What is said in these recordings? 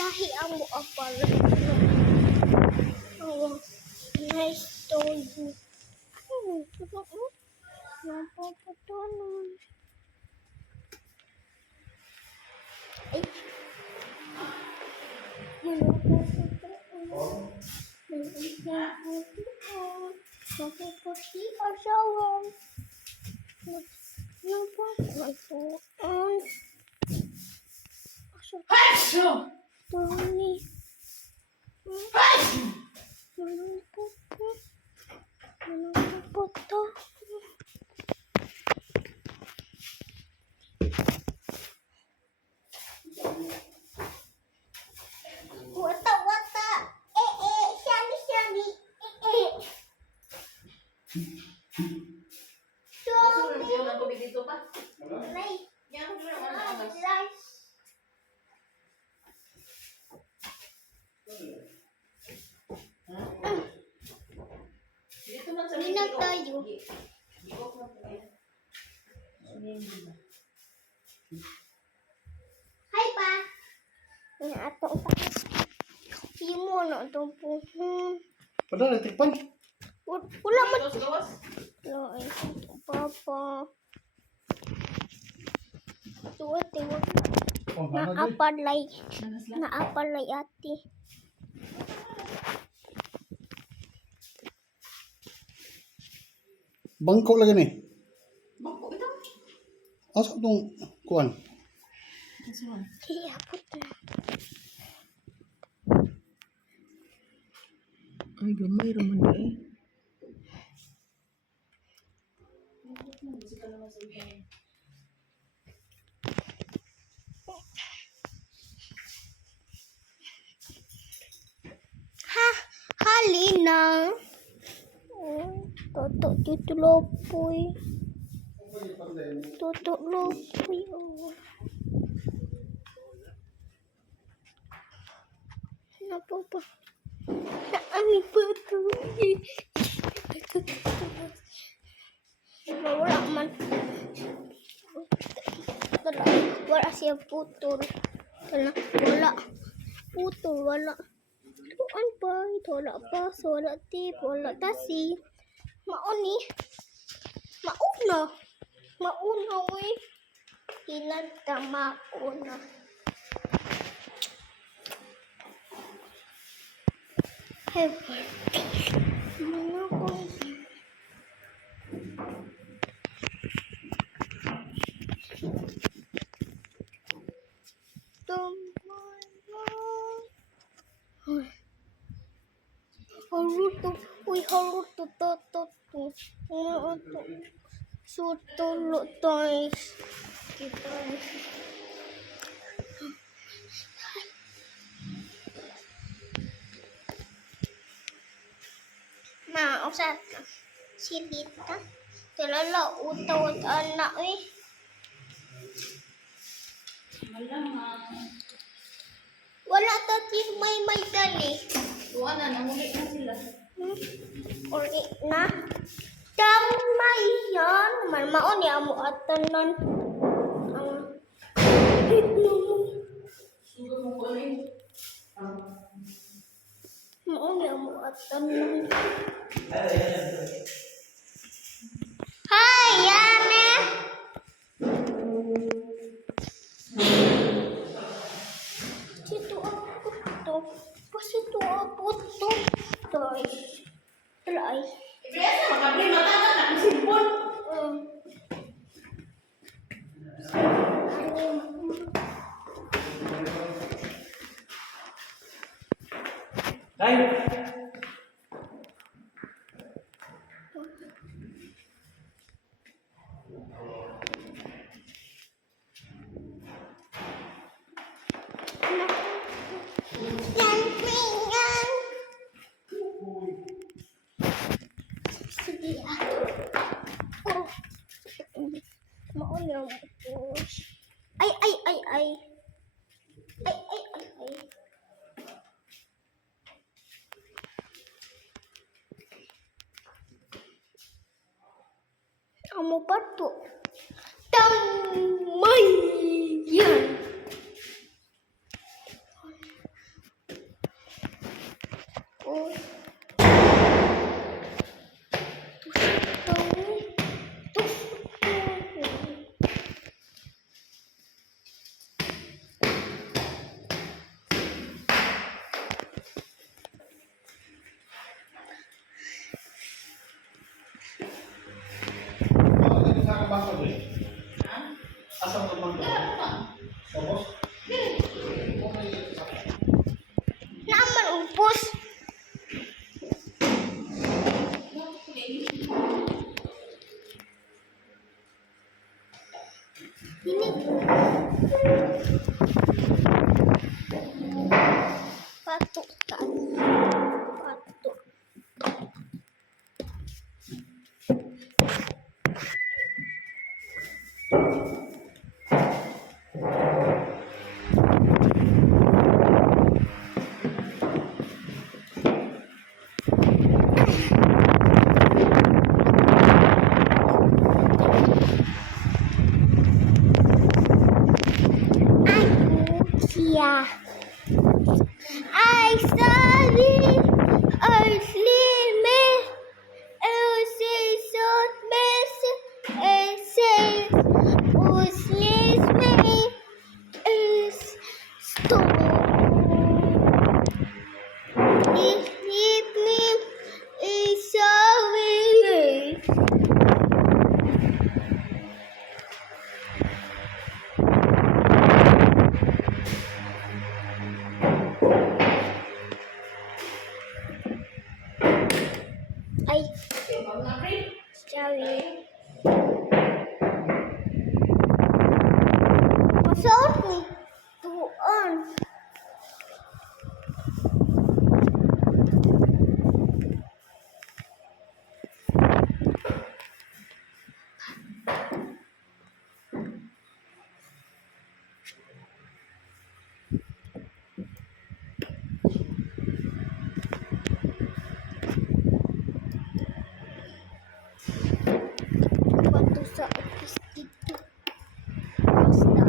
lahi ang muapal. Oh, nice to you. Napapatanon. Ay. Napuputi asawan. Napapatanon. Tony. Wata. Shani. Dito pa. Rice. Yan, rice. Rice. Dito man sa Minag tayo. Hi pa. Ang ato pa. Simo na itong puhon. Padahal natikpan. Wala man. Gawas. Wala ay itong papa. Tuwa. Oh, mana di. Naapalay ate. Bangko lagi ni. Bangko ito. Asa tong kuan? Hiyapot na. Ay, gamay raman na eh. Halina. Toto dito lopoy. Toto lopoy. Napa pa? Naami pa ito. Wala man. Wala siya putol. Wala. Putol. Wala. Tuan pa. Wala pa. Wala tip. Wala tasi. Mauni. Mauna. Uy. Hinagta mauna. Heaven. Mana ko? Haruto toto. Sutolo toys. Kita. Na, usa si Dita. Talala utawad anak eh. Wala tati may dali. Tuwa na, namuli na sila. Uri na. Damay yan. Maon ya mo atanan. Suga mo ko rin. Maon ya mo atanan. Hi, Yane. Situ aku to. Pasitu aku to. Toy. Try. Ibresa, makabli mata ka na simpon. Sige ako. Maon yung push. Ay. Amo pa to. Damay yan. Tapos, Saan ka bangko doon? Ha? Asam ka bangko? Kaya pa. Tapos? naman upos. Ini. Patok kan. Patok. Kia. I sorry, I slime, I say short mess, I say, me, is stop. Leave me, is sorry. Ay, sorry. Masuk nih. Tuan. Waktu sa office dito. Basta.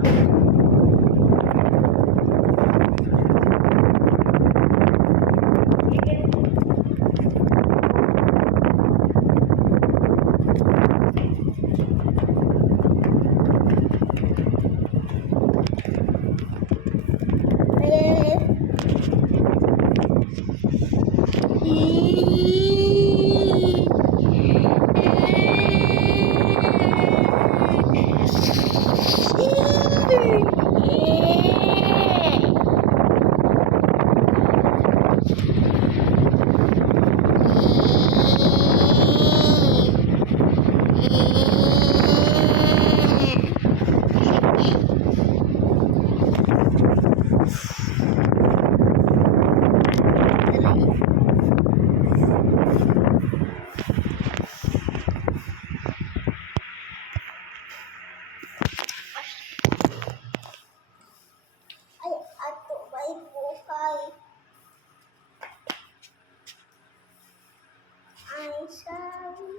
Ay, ato may buhay. Ay, sorry.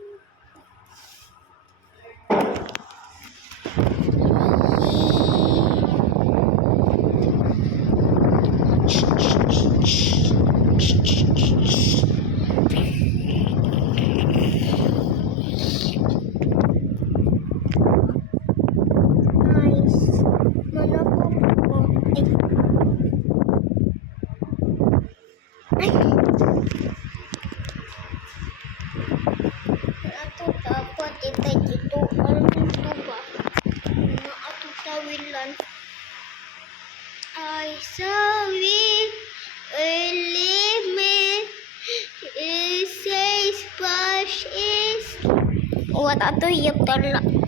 Nice. Mana po po? Ay. Ato dapat itay dito. Alam mo ba? Na ato tawilan. Ay, sorry. Leave me. It says splash is. What ato yap tala.